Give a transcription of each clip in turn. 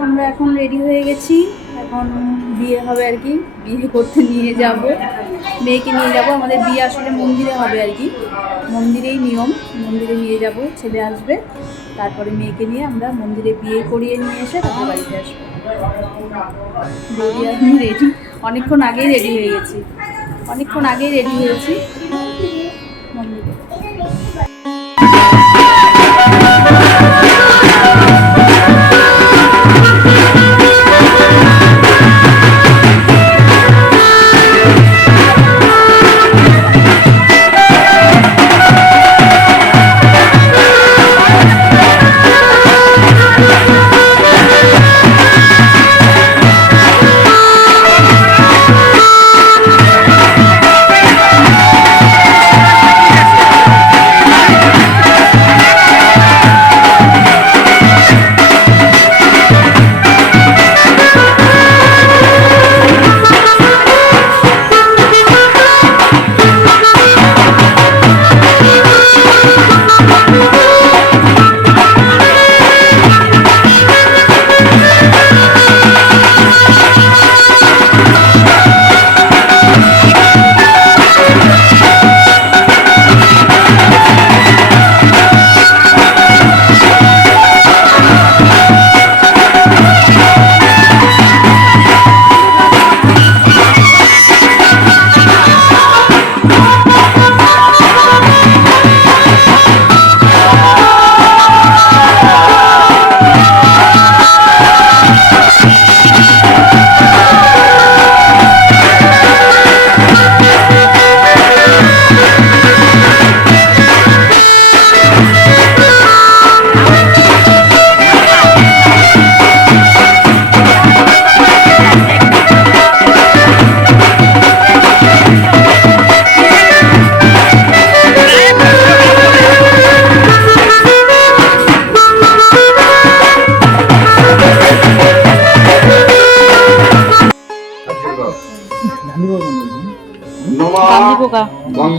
Ready হয়ে গেছি। এখন বিয়ে হবে আর কি। বিয়ে করতে নিয়ে যাব। মেয়েকে নিয়ে যাব। আমাদের বিয়ে আসলে মন্দিরে হবে আর কি। মন্দিরেই নিয়ম। মন্দিরে নিয়ে যাব। ছেলে আসবে। তারপরে মেয়েকে নিয়ে আমরা মন্দিরে বিয়ে করিয়ে নিয়ে এসে তারপর বাড়িতে আসব। এখন রেডি অনেকক্ষণ আগেই রেডি হয়ে গেছি। অনেকক্ষণ আগেই রেডি হয়েছি।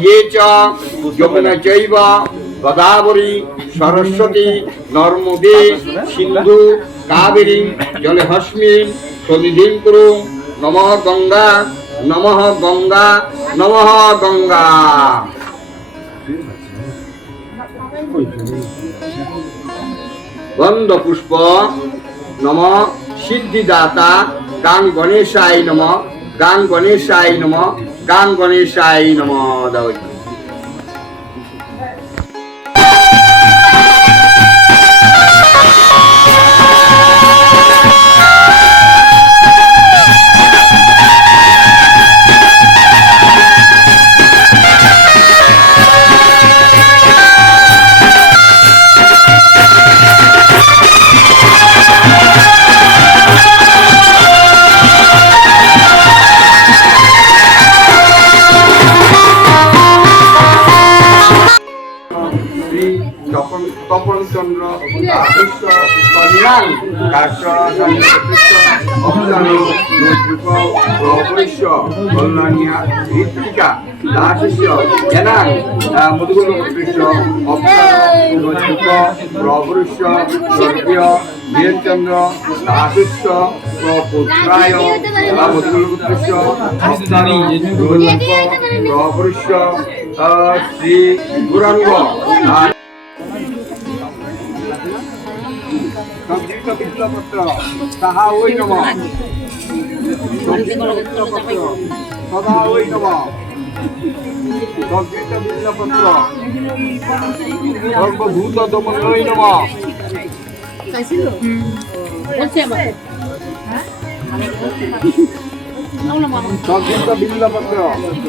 গঙ্গে চ যমুনা চৈব গদাবরী, সরস্বতী, নর্মদে, সিন্ধু, কাবেরী জলে হস্মিন সনিধিম কুরু নমঃ গঙ্গা নমঃ গঙ্গা নমঃ গঙ্গা। গন্ধ পুষ্প নম সিদ্ধিদাতা, গাং গণেশায় নম গাং গণেশায় নম গাং গণেশায় নম দাও কন্যাং কাশ্য চন্দ্রকৃষ্ণ অবদান নৈদ্রুপ প্রপরিষ্য কল্যাণিয়া ঋত্বিকা দাসস্য মধুগুল কৃষ্ণ অবদান নৈদ্রুপ প্রপরিষ্য স্বর্গীয় বীরচন্দ্র দাসস্য প্রপুত্রায় মধুগুল কৃষ্ণ অবদান নৈদ্রুপ প্রপরিষ্য শ্রী গুরাঙ্গ সংযুক্ত বিপ্লবপত্র তাহা ওই নম সংযুক্ত বিপ্লবপত্র সদা ওই নম সংযুক্ত বিপ্লবপত্র সর্বভূত দমন ওই নম সংযুক্ত বিপ্লবপত্র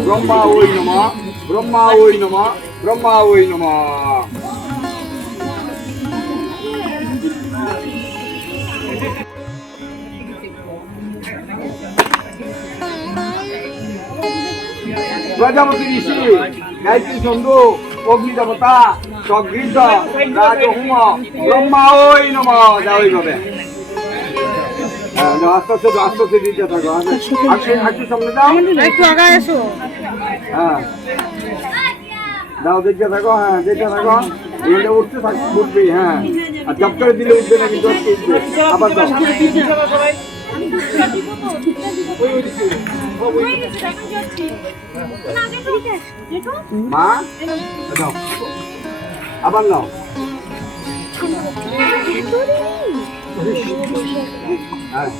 ব্রহ্মা ওই নম, ব্রহ্মা ওই নম, ব্রহ্মা ওই নম। প্রজাপতি ঋষি গায়ত্রী চন্দ্র অগ্নি দেবতা সগৃদ্ধ রাজহুম ব্রহ্মা ওই নম যা ওইভাবে। হ্যাঁ, না, আস্তে আস্তে আস্তে আস্তে দিতে থাকো আস্তে আস্তে সামনে দাও। একটু আগায় এসো। হ্যাঁ। দাও দেখতে থাকো হ্যাঁ দেখতে থাকো। উঠতে থাকো হ্যাঁ। আর জব করে দিলে উঠবে না কিন্তু আবার দাও। মা? দাও আবার নাও। হ্যাঁ।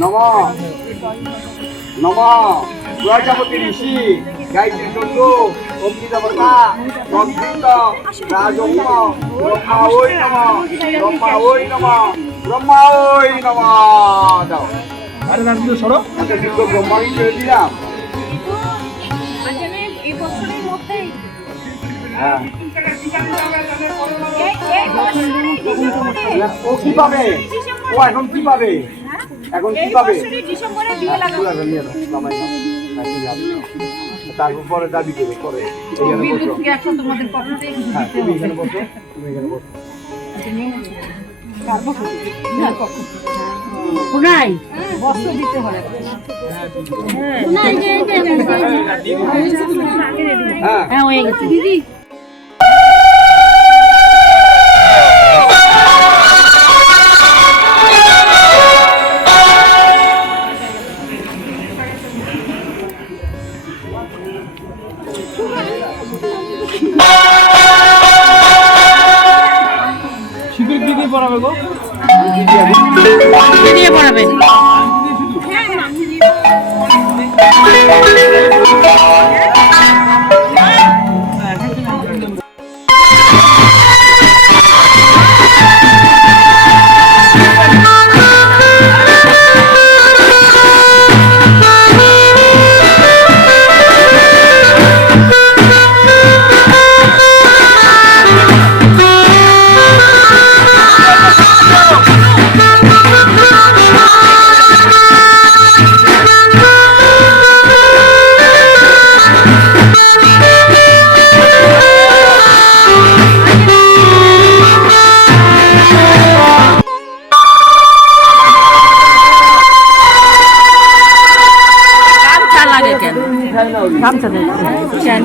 নম। নম। প্রজাপতি ঋষি গায়ত্রী চন্দ্র অগ্নিদেবতা সংকৃত রাজম ব্রহ্মা ওই নম ব্রহ্মা ওই নম। দাও আরে সরো। আচ্ছা কিন্তু ছেড়ে দিলাম? মধ্যেই। হ্যাঁ। ও কি পাবে? ও এখন কি পাবে? এখন কি পাবে? হ্যাঁ। হ্যাঁ। তারপর পরে দাবি বসো হ্যাঁ তুমি এখানে বসো তুমি এখানে বসো। হ্যাঁ হ্যাঁ হয়ে গেছে। দিদি কেন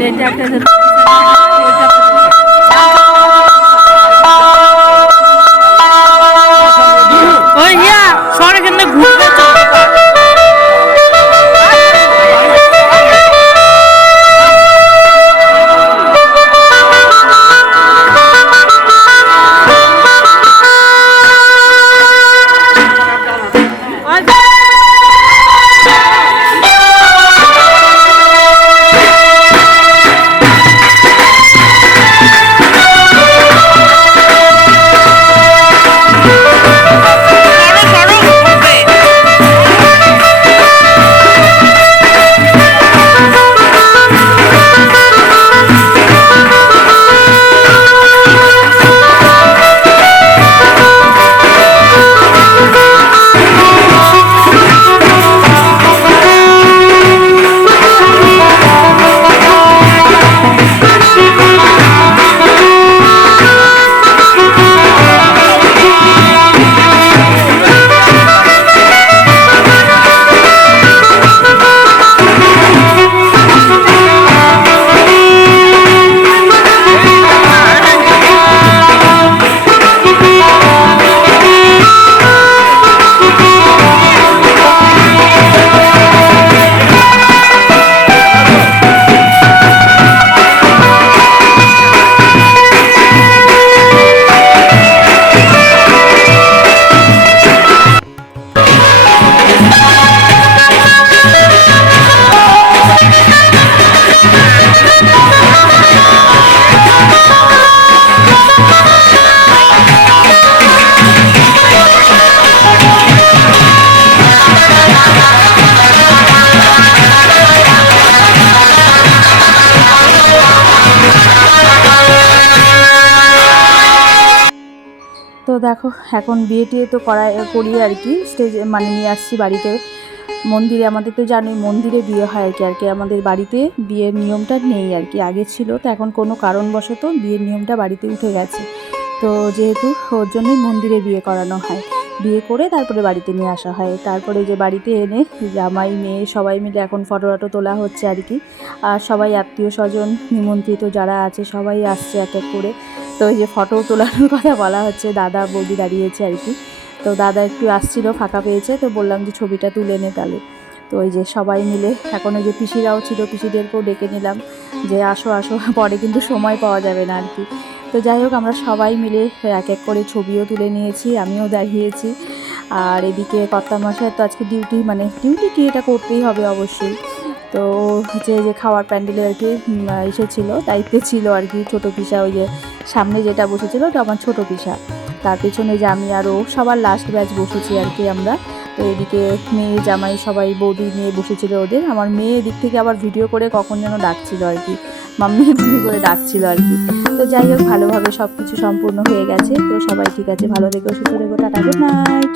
তো দেখো, এখন বিয়ে টিয়ে তো করা করি আর কি স্টেজে মানে নিয়ে আসছি বাড়িতে। মন্দিরে, আমাদের তো জানোই মন্দিরে বিয়ে হয় আর কি আর কি আমাদের বাড়িতে বিয়ের নিয়মটা নেই আর কি। আগে ছিল, তো এখন কোনো কারণবশত বিয়ের নিয়মটা বাড়িতে উঠে গেছে। তো যেহেতু ওর জন্যই মন্দিরে বিয়ে করানো হয়। বিয়ে করে তারপরে বাড়িতে নিয়ে আসা হয়। তারপরে যে বাড়িতে এনে জামাই, মেয়ে সবাই মিলে এখন ফটো টটো তোলা হচ্ছে আর কি। আর সবাই আত্মীয় স্বজন, নিমন্ত্রিত যারা আছে, সবাই আসছে এক এক করে। তো ওই যে ফটো তোলানোর কথা বলা হচ্ছে, দাদা বৌদি দাঁড়িয়েছে আর কি। তো দাদা একটু আসছিল, ফাঁকা পেয়েছে, তো বললাম যে ছবিটা তুলে নে তাহলে। তো ওই যে সবাই মিলে, এখন ওই যে পিসিরাও ছিল, পিসিদেরকেও ডেকে নিলাম যে আসো আসো, পরে কিন্তু সময় পাওয়া যাবে না আর কি। তো যাই হোক, আমরা সবাই মিলে এক এক করে ছবিও তুলে নিয়েছি, আমিও দাঁড়িয়েছি। আর এদিকে কর্তা মশাই তো আজকে ডিউটি মানে ডিউটি কি এটা করতেই হবে অবশ্যই। তো হচ্ছে যে খাওয়ার প্যান্ডেলে আর কি এসেছিল, দায়িত্বে ছিল আর কি, ছোটো পিসা ওই যে সামনে যেটা বসেছিল ওটা আমার ছোটো পিসা। তার পিছনে যে আমি আরও সবার লাস্ট ব্যাচ বসেছি আর কি আমরা। তো এদিকে মেয়ে, জামাই সবাই বৌদি নিয়ে বসেছিল ওদের। আমার মেয়ে এদিক থেকে আবার ভিডিও করে কখন যেন ডাকছিল আর কি। মাম্মি ভিডিও করে ডাকছিল আর কি। তো যাই হোক, ভালোভাবে সব কিছু সম্পূর্ণ হয়ে গেছে। তো সবাই ঠিক আছে, ভালো থেকে, সুস্থ থেকো, টাটা গুড নাইট